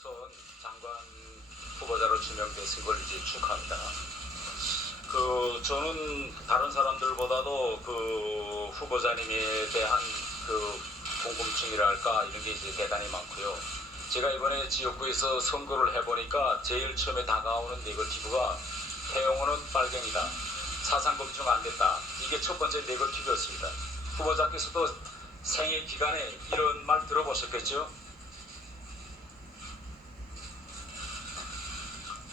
우선 장관 후보자로 지명됐은 걸 이제 축하합니다. 저는 다른 사람들보다도 후보자님에 대한 궁금증이랄까 이런 게 이제 대단히 많고요. 제가 이번에 지역구에서 선거를 해보니까 제일 처음에 다가오는 네거티브가 태영호는 빨갱이다. 사상검증 안 됐다. 이게 첫 번째 네거티브였습니다. 후보자께서도 생애 기간에 이런 말 들어보셨겠죠?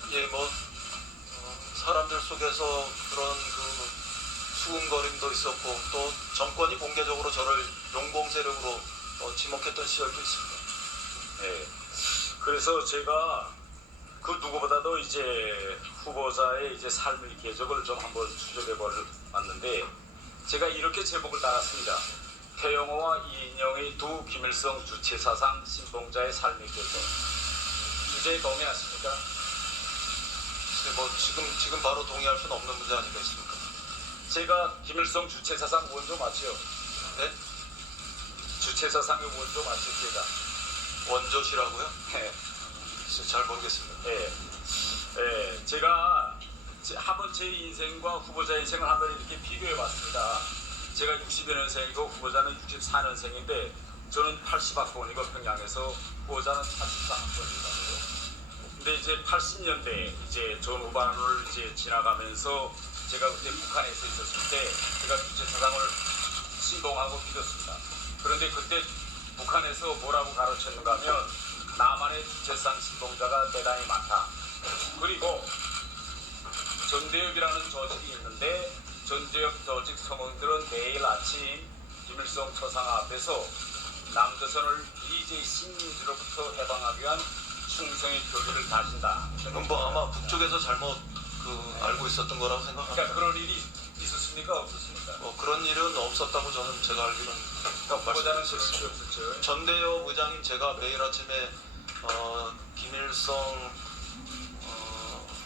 예, 사람들 속에서 그런 수군거림도 있었고 또 정권이 공개적으로 저를 용공 세력으로 지목했던 시절도 있습니다. 네. 그래서 제가 그 누구보다도 이제 후보자의 이제 삶의 궤적을 좀 한번 추적해 보았는데 제가 이렇게 제목을 달았습니다. 태영호와 이인영의 두 김일성 주체사상 신봉자의 삶의 궤적. 주제에 동의하십니까? 지금 바로 동의할 수는 없는 문제 아니겠습니까? 제가 김일성 주체사상 원조 맞죠? 네? 주체사상의 원조 맞죠, 제가? 원조시라고요? 네. 잘 모르겠습니다. 네. 네. 제가 한번 제 인생과 후보자 인생을 한번 이렇게 비교해 봤습니다. 제가 60여 년생이고 후보자는 64년생인데 저는 80학번이고 평양에서 후보자는 84학번이거든요. 근데 이제 80년대 이제 전 후반을 이제 지나가면서 제가 그때 북한에서 있었을 때 제가 주체사상을 신봉하고 믿었습니다. 그런데 그때 북한에서 뭐라고 가르쳤는가 하면 남한의 주체사상 신봉자가 대단히 많다. 그리고 전대협이라는 조직이 있는데 전대협 조직 성원들은 매일 아침 김일성 초상 앞에서 남조선을 일제히 식민지로부터 해방하기 위한 충성의 교리를 다진다. 아마 북쪽에서 잘못 알고 있었던 거라고 생각합니다. 그러니까 그런 일이 있었습니까? 없었습니까? 그런 일은 없었다고 제가 알기로는 후보자는 그런 일이 없었죠. 전대협 의장인 제가 매일 아침에 김일성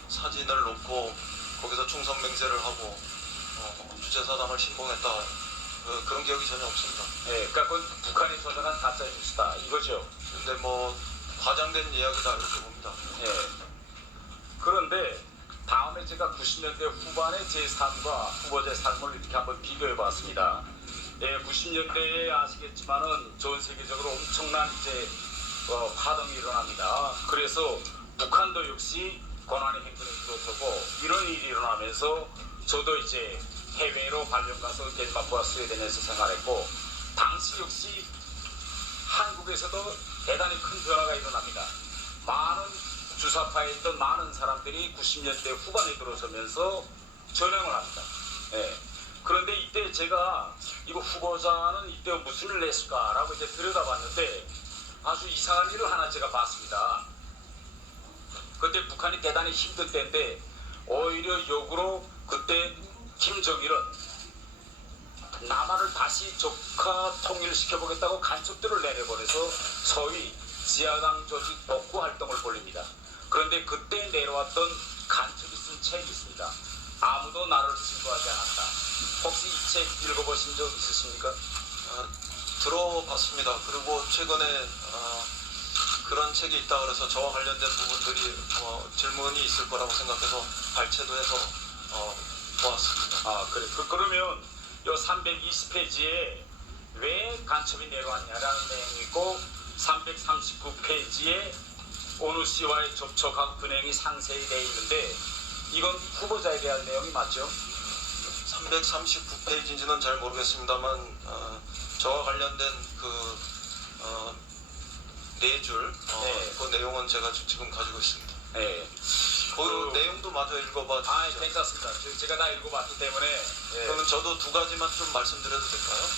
사진을 놓고 거기서 충성맹세를 하고 주체사상을 신봉했다. 그런 기억이 전혀 없습니다. 네, 그러니까 그건 북한이 조작한 가짜 뉴스다 이거죠. 근데 과장된 이야기다 이렇게 봅니다. 예. 그런데 다음에 제가 90년대 후반의 제 삶과 후보자의 삶을 이렇게 한번 비교해 봤습니다. 예, 90년대에 아시겠지만은 전 세계적으로 엄청난 이제 파동이 일어납니다. 그래서 북한도 역시 고난의 행군에 들어서고 이런 일이 일어나면서 저도 이제 해외로 발령 가서 덴마크와 스웨덴에서 생활했고 당시 역시 한국에서도 대단히 큰 변화가 일어납니다. 많은 주사파에 있던 많은 사람들이 90년대 후반에 들어서면서 전향을 합니다. 예. 그런데 이때 제가 이거 후보자는 이때 무슨 일을 했을까라고 이제 들여다봤는데 아주 이상한 일을 하나 제가 봤습니다. 그때 북한이 대단히 힘든 때인데 오히려 역으로 그때 김정일은 남한을 다시 적화 통일시켜보겠다고 간첩들을 내려보내서 소위 지하당 조직 복구 활동을 벌립니다. 그런데 그때 내려왔던 간첩이 쓴 책이 있습니다. 아무도 나를 신고하지 않았다. 혹시 이 책 읽어보신 적 있으십니까? 들어봤습니다. 그리고 최근에 그런 책이 있다 그래서 저와 관련된 부분들이 질문이 있을 거라고 생각해서 발췌도 해서 보았습니다. 그래. 그러면 요 320페이지에 왜 간첩이 내려왔냐라는 내용이 있고 339페이지에 오누 씨와의 접촉하고 근행이 상세히 되어 있는데 이건 후보자에 대한 내용이 맞죠? 339페이지인지는 잘 모르겠습니다만 저와 관련된 네 줄 네. 그 내용은 제가 지금 가지고 있습니다. 네. 그 내용도 마저 읽어봐 주시죠. 괜찮습니다. 제가 다 읽어봤기 때문에. 예. 그러면 저도 두 가지만 좀 말씀드려도 될까요?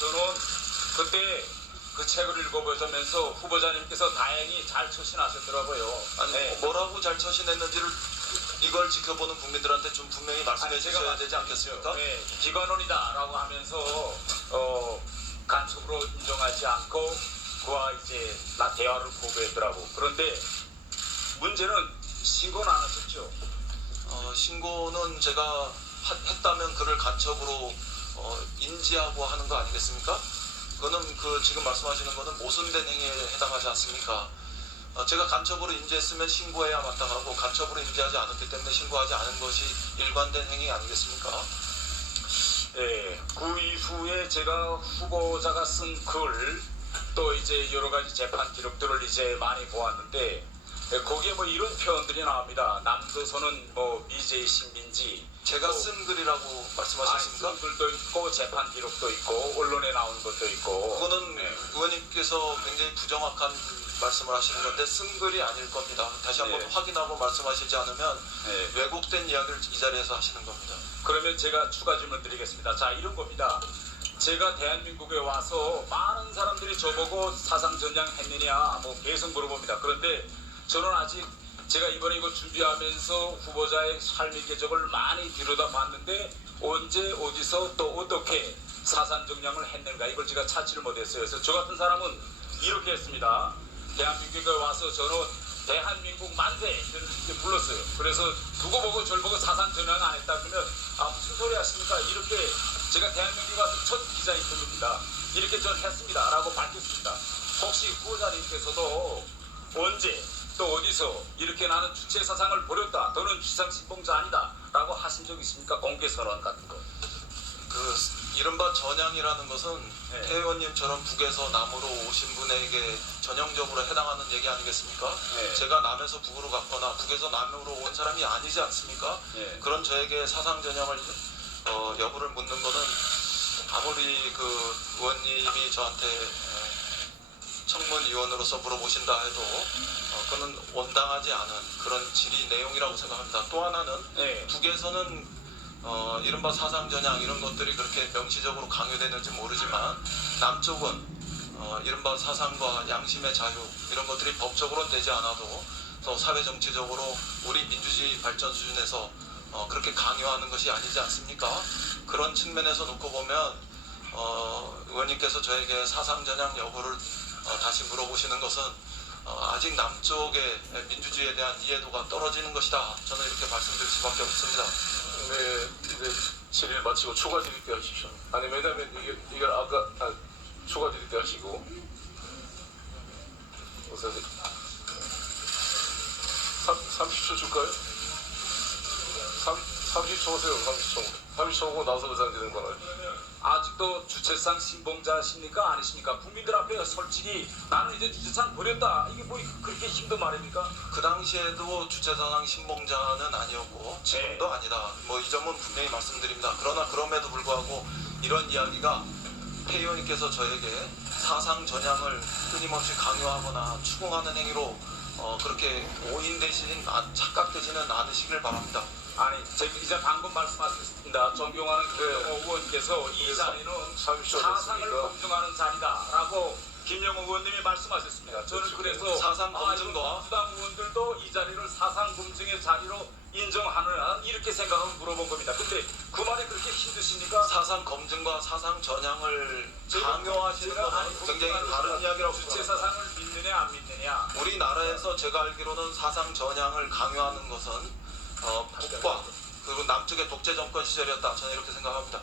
저는 그때 그 책을 읽어보면서 후보자님께서 다행히 잘 처신하셨더라고요. 뭐라고 잘 처신했는지를 이걸 지켜보는 국민들한테 좀 분명히 말씀해 주셔야 되지 않겠습니까? 네, 기관원이다라고 하면서 간첩으로 인정하지 않고 그와 이제 나 대화를 고백했더라고. 그런데 문제는 신고는 안 하셨죠? 신고는 제가 했다면 그를 간첩으로 인지하고 하는 거 아니겠습니까? 그거는 지금 말씀하시는 거는 모순된 행위에 해당하지 않습니까? 제가 간첩으로 인지했으면 신고해야 마땅하고 간첩으로 인지하지 않았기 때문에 신고하지 않은 것이 일관된 행위 아니겠습니까? 예, 그 이후에 제가 후보자가 쓴 글, 또 이제 여러 가지 재판 기록들을 이제 많이 보았는데, 예, 거기에 뭐 이런 표현들이 나옵니다. 남조선은 뭐 미제의 식민지. 제가 또 쓴 글이라고 말씀하셨습니까? 쓴 글도 있고 재판 기록도 있고 언론에 나온 것도 있고. 그거는 네. 의원님께서 굉장히 부정확한 말씀을 하시는 건데 쓴 글이 아닐 겁니다. 다시 한번 네. 확인하고 말씀하시지 않으면 네. 왜곡된 이야기를 이 자리에서 하시는 겁니다. 그러면 제가 추가 질문 드리겠습니다. 자, 이런 겁니다. 제가 대한민국에 와서 많은 사람들이 저보고 사상전향 했느냐 뭐 계속 물어봅니다. 그런데 저는 아직 제가 이번에 이거 준비하면서 후보자의 삶의 궤적을 많이 들여다봤는데 언제 어디서 또 어떻게 사상정량을 했는가 이걸 제가 찾지를 못했어요. 그래서 저 같은 사람은 이렇게 했습니다. 대한민국에 와서 저는 대한민국 만세 이렇게 불렀어요. 그래서 두고 보고 절 보고 사상전향 안 했다 그러면 아 무슨 소리 하십니까? 이렇게 제가 대한민국에 와서 첫 기자 인터뷰입니다. 이렇게 전 했습니다 라고 밝혔습니다. 혹시 후보자님께서도 언제 또 어디서 이렇게 나는 주체 사상을 버렸다 너는 주상 신봉자 아니다 라고 하신 적 있습니까? 공개 선언 같은 거. 그 이른바 전향이라는 것은 네. 태 의원님처럼 북에서 남으로 오신 분에게 전형적으로 해당하는 얘기 아니겠습니까? 네. 제가 남에서 북으로 갔거나 북에서 남으로 온 사람이 아니지 않습니까? 네. 그런 저에게 사상 전향을 여부를 묻는 것은 아무리 그 의원님이 저한테 청문위원으로서 물어보신다 해도 그는 온당하지 않은 그런 질의 내용이라고 생각합니다. 또 하나는 네. 북에서는 이른바 사상전향 이런 것들이 그렇게 명시적으로 강요되는지 모르지만 남쪽은 이른바 사상과 양심의 자유 이런 것들이 법적으로는 되지 않아도 또 사회정치적으로 우리 민주주의 발전 수준에서 그렇게 강요하는 것이 아니지 않습니까? 그런 측면에서 놓고 보면 의원님께서 저에게 사상전향 여부를 다시 물어보시는 것은 아직 남쪽의 민주주의에 대한 이해도가 떨어지는 것이다. 저는 이렇게 말씀드릴 수밖에 없습니다. 네, 이제 질의를 마치고 추가 드릴 때 하십시오. 아니 왜냐면 이걸 아까 추가 드릴 때 하시고 우선 30초 줄까요? 30초 오세요. 30초 오고 나서 의사드리는 거나요? 아직도 주체상 신봉자십니까? 아니십니까? 국민들 앞에 솔직히 나는 이제 주체상 버렸다. 이게 뭐 그렇게 힘든 말입니까? 그 당시에도 주체사상 신봉자는 아니었고 지금도 네. 아니다. 뭐 이 점은 분명히 말씀드립니다. 그러나 그럼에도 불구하고 이런 이야기가 태 의원님께서 저에게 사상 전향을 끊임없이 강요하거나 추궁하는 행위로 그렇게 오인되시는 착각되지는 않으시길 바랍니다. 아니, 제가 이제 방금 말씀하셨습니다. 존경하는 김영호 의원께서 이 자리는 30초 사상을 됐습니다. 검증하는 자리다라고 김영호 의원님이 말씀하셨습니다. 저는 그래서 사상 검증과 이번 민주당 의원들도 이 자리를 사상 검증의 자리로 인정하느냐 이렇게 생각하고 물어본 겁니다. 근데 그 말이 그렇게 힘드십니까? 사상 검증과 사상 전향을 강요하시는 것은 굉장히 다른 이야기라고 주체 생각합니다. 사상을 믿느냐 안 믿느냐. 우리나라에서 제가 알기로는 사상 전향을 강요하는 것은 북과 그리고 남쪽의 독재 정권 시절이었다. 저는 이렇게 생각합니다.